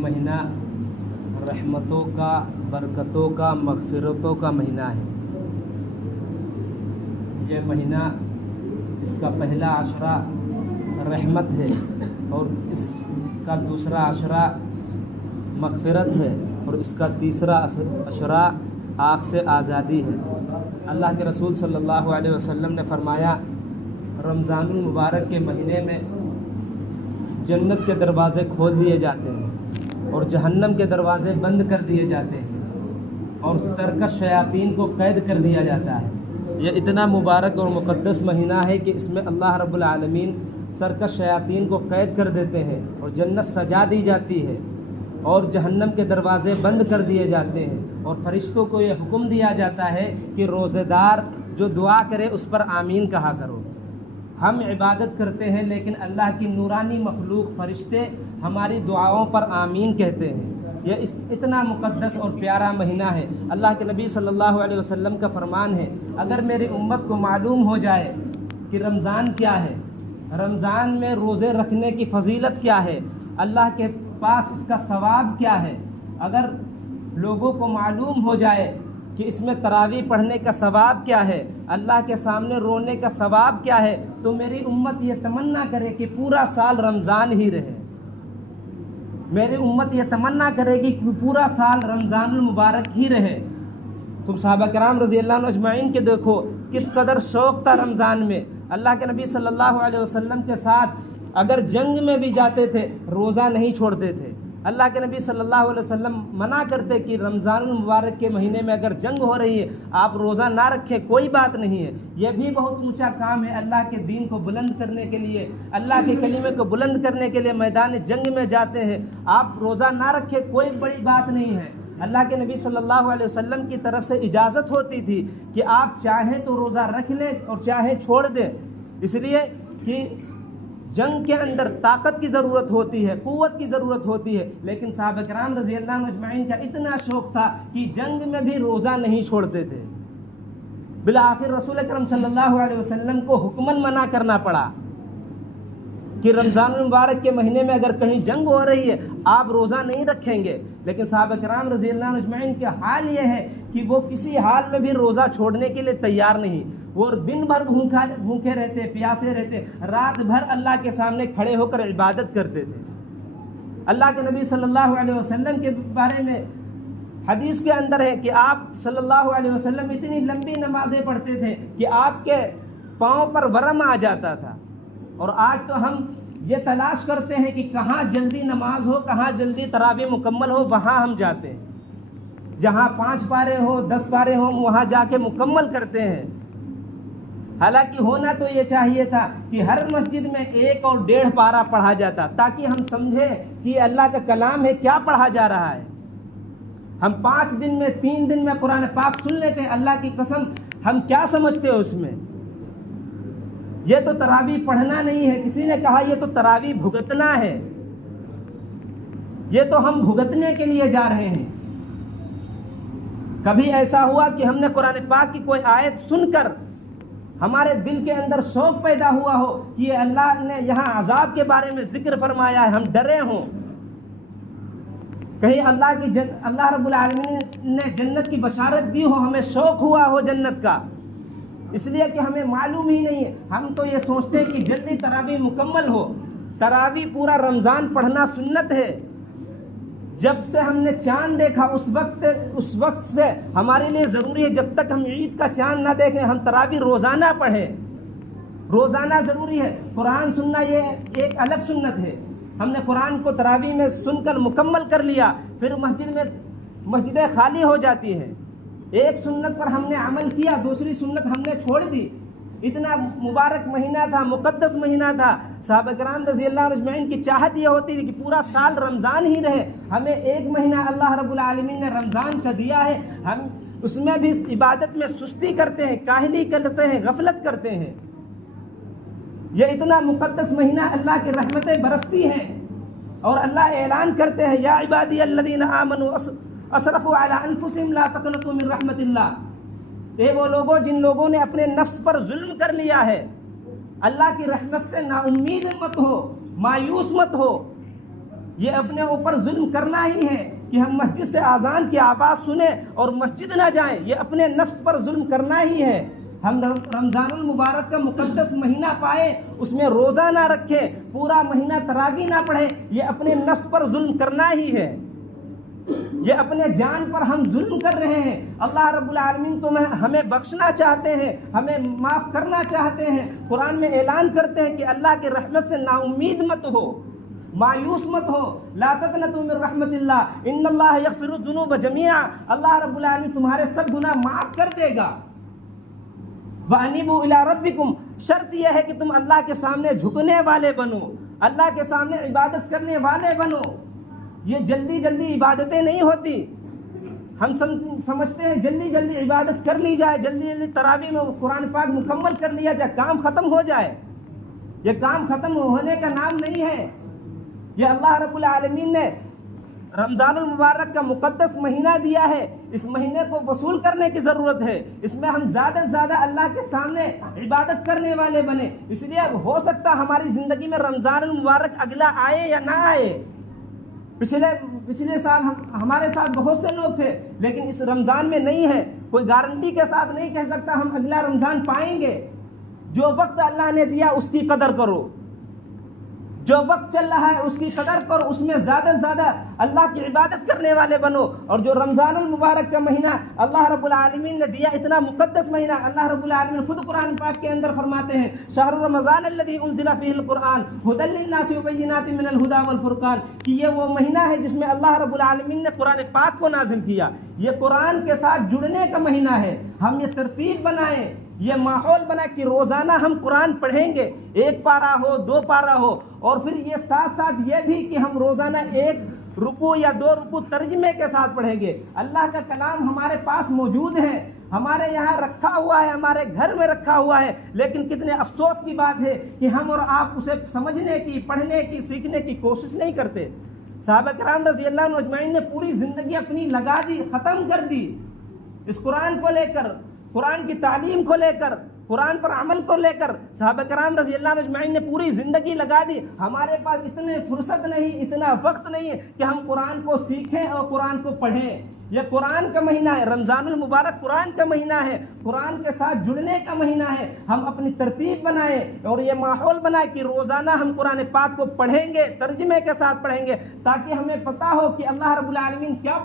महीना रहमतों का, बरकतों का, मग़फ़िरतों का महीना है। ये महीना, इसका पहला अशरा रहमत है और इसका दूसरा अशरा मग़फ़िरत है और इसका तीसरा अशरा आग से आज़ादी है। अल्लाह के रसूल सल्लल्लाहु अलैहि वसल्लम ने फरमाया, रमज़ानुल मुबारक के महीने में जन्नत के दरवाज़े खोल दिए जाते हैं और जहन्नम के दरवाज़े बंद कर दिए जाते हैं और सरकश शयातीन को कैद कर दिया जाता है। यह इतना मुबारक और मुक़द्दस महीना है कि इसमें अल्लाह रब्बुल आलमीन सरकश शयातीन को कैद कर देते हैं और जन्नत सजा दी जाती है और जहन्नम के दरवाज़े बंद कर दिए जाते हैं और फरिश्तों को ये हुक्म दिया जाता है कि रोज़ेदार जो दुआ करे उस पर आमीन कहा करो। हम इबादत करते हैं लेकिन अल्लाह की नूरानी मखलूक फरिश्ते हमारी दुआओं पर आमीन कहते हैं। यह इतना मुक़द्दस और प्यारा महीना है। अल्लाह के नबी सल्लल्लाहु अलैहि वसल्लम का फरमान है, अगर मेरी उम्मत को मालूम हो जाए कि रमज़ान क्या है, रमज़ान में रोज़े रखने की फजीलत क्या है, अल्लाह के पास इसका सवाब क्या है, अगर लोगों को मालूम हो जाए कि इसमें तरावी पढ़ने का सवाब क्या है, अल्लाह के सामने रोने का सवाब क्या है, तो मेरी उम्मत ये तमन्ना करे कि पूरा साल रमज़ान ही रहे। मेरी उम्मत ये तमन्ना करेगी कि पूरा साल रमज़ानुल मुबारक ही रहे। तुम सहाबा किराम रज़ी अल्लाह अन्हुम अजमईन के देखो किस कदर शौक़ था रमज़ान में। अल्लाह के नबी सल्लल्लाहु अलैहि वसल्लम के साथ अगर जंग में भी जाते थे रोज़ा नहीं छोड़ते थे। अल्लाह के नबी सल्लल्लाहु अलैहि वसल्लम मना करते कि रमज़ानुल मुबारक के महीने में अगर जंग हो रही है आप रोज़ा ना रखें, कोई बात नहीं है, यह भी बहुत ऊंचा काम है। अल्लाह के दीन को बुलंद करने के लिए, अल्लाह के कलीमे को बुलंद करने के लिए मैदान जंग में जाते हैं, आप रोज़ा ना रखें, कोई बड़ी बात नहीं है। अल्लाह के नबी सल्लल्लाहु अलैहि वसल्लम की तरफ से इजाज़त होती थी कि आप चाहें तो रोज़ा रख लें और चाहें छोड़ दें, इसलिए कि जंग के अंदर ताकत की ज़रूरत होती है, क़ुव्वत की ज़रूरत होती है। लेकिन सहाबा किराम रज़ी अल्लाह अन्हुम अजमईन का इतना शौक़ था कि जंग में भी रोज़ा नहीं छोड़ते थे। बिला आखिर रसूल अकरम सल्लल्लाहु अलैहि वसल्लम को हुक्मन मना करना पड़ा कि रमज़ान मुबारक के महीने में अगर कहीं जंग हो रही है आप रोज़ा नहीं रखेंगे। लेकिन सहाबा किराम रज़ी अल्लाह अन्हुम अजमईन का हाल ये है कि वो किसी हाल में भी रोज़ा छोड़ने के लिए तैयार नहीं। वो दिन भर भूखे रहते, प्यासे रहते, रात भर अल्लाह के सामने खड़े होकर इबादत करते थे। अल्लाह के नबी सल्लल्लाहु अलैहि वसल्लम के बारे में हदीस के अंदर है कि आप सल्लल्लाहु अलैहि वसल्लम इतनी लंबी नमाज़ें पढ़ते थे कि आपके पाँव पर वरम आ जाता था। और आज तो हम ये तलाश करते हैं कि कहाँ जल्दी नमाज हो, कहाँ जल्दी तरावी मुकम्मल हो, वहाँ हम जाते हैं। जहाँ 5 पारे हो, 10 पारे हो, वहाँ जाके मुकम्मल करते हैं। हालांकि होना तो ये चाहिए था कि हर मस्जिद में 1 और 1.5 पारा पढ़ा जाता ताकि हम समझें कि अल्लाह का कलाम है, क्या पढ़ा जा रहा है। हम 5 दिन में 3 दिन में कुरान पाक सुन लेते हैं, अल्लाह की कसम हम क्या समझते हैं उसमें। ये तो तरावी पढ़ना नहीं है, किसी ने कहा ये तो तरावी भुगतना है, ये तो हम भुगतने के लिए जा रहे हैं। कभी ऐसा हुआ कि हमने कुरान पाक की कोई आयत सुनकर हमारे दिल के अंदर शौक पैदा हुआ हो कि ये अल्लाह ने यहाँ अजाब के बारे में जिक्र फरमाया है, हम डरे हों, कहीं अल्लाह रब्बुल आलमीन ने जन्नत की बशारत दी हो, हमें शौक हुआ हो जन्नत का, इसलिए कि हमें मालूम ही नहीं है। हम तो ये सोचते हैं कि जल्दी तरावी मुकम्मल हो। तरावी पूरा रमज़ान पढ़ना सुन्नत है। जब से हमने चांद देखा उस वक्त से हमारे लिए ज़रूरी है, जब तक हम ईद का चांद ना देखें हम तरावी रोज़ाना पढ़ें, रोज़ाना ज़रूरी है। कुरान सुनना ये एक अलग सुन्नत है। हमने कुरान को तरावी में सुनकर मुकम्मल कर लिया, फिर मस्जिदें खाली हो जाती हैं। एक सुन्नत पर हमने अमल किया, दूसरी सुन्नत हमने छोड़ दी। इतना मुबारक महीना था, मुक़द्दस महीना था। सहाबा किराम रज़ी अल्लाह अन्हुम अजमईन की चाहत ये होती थी कि पूरा साल रमज़ान ही रहे। हमें एक महीना अल्लाह रब्बुल आलमीन ने रमज़ान का दिया है, हम उसमें भी इबादत में सुस्ती करते हैं, काहली करते हैं, गफलत करते हैं। ये इतना मुक़द्दस महीना, अल्लाह की रहमतें बरसती हैं और अल्लाह ऐलान करते हैं, या इबादी अल्लज़ीना आमनू असरफ़ू अला अनफुसिहिम ला तक़नतू मिन रहमतिल्लाह। ये वो लोगों जिन लोगों ने अपने नफ्स पर जुल्म कर लिया है, अल्लाह की रहमत से नाउम्मीद मत हो, मायूस मत हो। یہ اپنے اوپر ظلم کرنا ہی ہے کہ ہم مسجد سے اذان کی آواز سنیں اور مسجد نہ جائیں، یہ اپنے نفس پر ظلم کرنا ہی ہے۔ ہم رمضان المبارک کا مقدس مہینہ پائے، اس میں روزہ نہ رکھیں، پورا مہینہ تراویح نہ پڑھیں، یہ اپنے نفس پر ظلم کرنا ہی ہے، یہ اپنے جان پر ہم ظلم کر رہے ہیں۔ اللہ رب العالمین تو ہمیں بخشنا چاہتے ہیں، ہمیں معاف کرنا چاہتے ہیں۔ قرآن میں اعلان کرتے ہیں کہ اللہ کی رحمت سے نا امید مت ہو، مایوس مت ہو، لا تقنطوا من رحمت اللہ ان اللہ یغفر الذنوب جميعا، اللہ رب العالمین تمہارے سب گناہ معاف کر دے گا۔ وَأَنِيبُوا إِلَىٰ رَبِّكُمْ، شرط یہ ہے کہ تم اللہ کے سامنے جھکنے والے بنو، اللہ کے سامنے عبادت کرنے والے بنو۔ یہ جلدی جلدی عبادتیں نہیں ہوتی، ہم سمجھتے ہیں جلدی جلدی عبادت کر لی جائے، جلدی جلدی تراویح میں قرآن پاک مکمل کر لیا جائے، کام ختم ہو جائے۔ یہ کام ختم ہونے کا نام نہیں ہے۔ یہ اللہ رب العالمین نے رمضان المبارک کا مقدس مہینہ دیا ہے، اس مہینے کو وصول کرنے کی ضرورت ہے، اس میں ہم زیادہ سے زیادہ اللہ کے سامنے عبادت کرنے والے بنے۔ اس لیے ہو سکتا ہماری زندگی میں رمضان المبارک اگلا آئے یا نہ آئے۔ پچھلے سال ہمارے ساتھ بہت سے لوگ تھے، لیکن اس رمضان میں نہیں ہے، کوئی گارنٹی کے ساتھ نہیں کہہ سکتا ہم اگلا رمضان پائیں گے۔ جو وقت اللہ نے دیا اس کی قدر کرو، جو وقت چل رہا ہے اس کی قدر کرو، اس میں زیادہ سے زیادہ اللہ کی عبادت کرنے والے بنو۔ اور جو رمضان المبارک کا مہینہ اللہ رب العالمین نے دیا، اتنا مقدس مہینہ، اللہ رب العالمین خود قرآن پاک کے اندر فرماتے ہیں شہر رمضان الذی انزل فیہ القرآن ھدی للناس وبینات من الھدی والفرقان، کہ یہ وہ مہینہ ہے جس میں اللہ رب العالمین نے قرآن پاک کو نازل کیا۔ یہ قرآن کے ساتھ جڑنے کا مہینہ ہے، ہم یہ ترتیب بنائیں، یہ ماحول بنا کہ روزانہ ہم قرآن پڑھیں گے، 1 پارہ ہو 2 پارہ ہو، اور پھر یہ ساتھ ساتھ یہ بھی کہ ہم روزانہ 1 رکوع یا 2 رکوع ترجمے کے ساتھ پڑھیں گے۔ اللہ کا کلام ہمارے پاس موجود ہے، ہمارے یہاں رکھا ہوا ہے، ہمارے گھر میں رکھا ہوا ہے، لیکن کتنے افسوس کی بات ہے کہ ہم اور آپ اسے سمجھنے کی، پڑھنے کی، سیکھنے کی کوشش نہیں کرتے۔ صحابہ کرام رضی اللہ عنہ اجمعین نے پوری زندگی اپنی لگا دی، ختم کر دی اس قرآن کو لے کر، قرآن کی تعلیم کو لے کر، قرآن پر عمل کو لے کر۔ صحابہ کرام رضی اللہ عنہ اجمعین نے پوری زندگی لگا دی۔ ہمارے پاس اتنے فرصت نہیں، اتنا وقت نہیں ہے کہ ہم قرآن کو سیکھیں اور قرآن کو پڑھیں۔ یہ قرآن کا مہینہ ہے، رمضان المبارک قرآن کا مہینہ ہے، قرآن کے ساتھ جڑنے کا مہینہ ہے۔ ہم اپنی ترتیب بنائیں اور یہ ماحول بنائیں کہ روزانہ ہم قرآن پاک کو پڑھیں گے، ترجمے کے ساتھ پڑھیں گے، تاکہ ہمیں پتہ ہو کہ اللہ رب العالمین کیا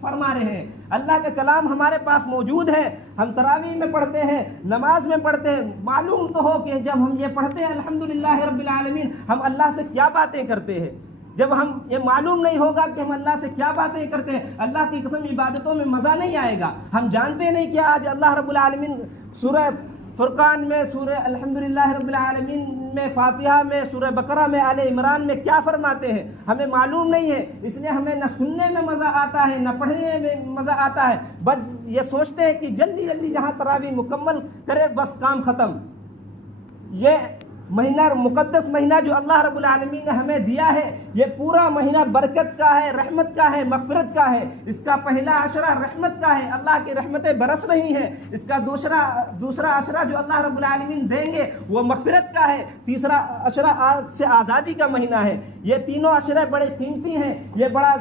فرما رہے ہیں۔ اللہ کا کلام ہمارے پاس موجود ہے، ہم تراویح میں پڑھتے ہیں، نماز میں پڑھتے ہیں، معلوم تو ہو کہ جب ہم یہ پڑھتے ہیں الحمدللہ رب العالمین، ہم اللہ سے کیا باتیں کرتے ہیں۔ جب ہم یہ معلوم نہیں ہوگا کہ ہم اللہ سے کیا باتیں کرتے ہیں، اللہ کی قسم عبادتوں میں مزہ نہیں آئے گا۔ ہم جانتے نہیں کہ آج اللہ رب العالمین سورہ فرقان میں، سورہ الحمدللہ رب العالمین میں، فاتحہ میں، سورہ بقرہ میں، آل عمران میں کیا فرماتے ہیں، ہمیں معلوم نہیں ہے۔ اس لیے ہمیں نہ سننے میں مزہ آتا ہے، نہ پڑھنے میں مزہ آتا ہے، بس یہ سوچتے ہیں کہ جلدی جلدی جہاں تراویح مکمل کرے بس کام ختم۔ یہ مہینہ، مقدس مہینہ جو اللہ رب العالمین نے ہمیں دیا ہے، یہ پورا مہینہ برکت کا ہے، رحمت کا ہے، مغفرت کا ہے۔ اس کا پہلا عشرہ رحمت کا ہے، اللہ کی رحمتیں برس رہی ہیں۔ اس کا دوسرا عشرہ جو اللہ رب العالمین دیں گے وہ مغفرت کا ہے۔ تیسرا عشرہ آگ سے آزادی کا مہینہ ہے۔ یہ تینوں عشرے بڑے قیمتی ہیں۔ یہ بڑا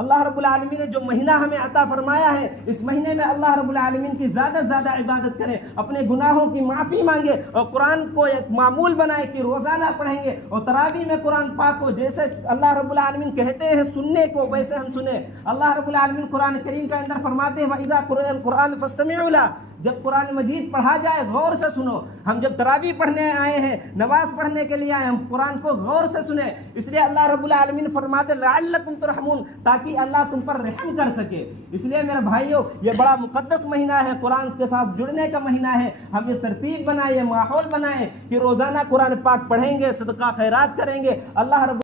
اللہ رب العالمین نے جو مہینہ ہمیں عطا فرمایا ہے، اس مہینے میں اللہ رب العالمین کی زیادہ سے زیادہ عبادت کریں، اپنے گناہوں کی معافی مانگے، اور قرآن کو ایک معمول بنائے کہ روزانہ پڑھیں گے، اور تراویح میں قرآن پاک کو جیسے اللہ رب العالمین کہتے ہیں سننے کو ویسے ہم سنیں۔ اللہ رب العالمین قرآن کریم کے اندر فرماتے ہیں وَإِذَا قُرِئَ الْقُرْآنُ فَاسْتَمِعُوا لَهُ، جب قرآن مجید پڑھا جائے غور سے سنو۔ ہم جب تراویح پڑھنے آئے ہیں، نماز پڑھنے کے لیے آئے، ہم قرآن کو غور سے سنیں۔ اس لیے اللہ رب العالمین فرماتے لعلکم ترحمون، تاکہ اللہ تم پر رحم کر سکے۔ اس لیے میرے بھائیوں، یہ بڑا مقدس مہینہ ہے، قرآن کے ساتھ جڑنے کا مہینہ ہے۔ ہم یہ ترتیب بنائیں، ماحول بنائیں کہ روزانہ قرآن پاک پڑھیں گے، صدقہ خیرات کریں گے۔ اللہ رب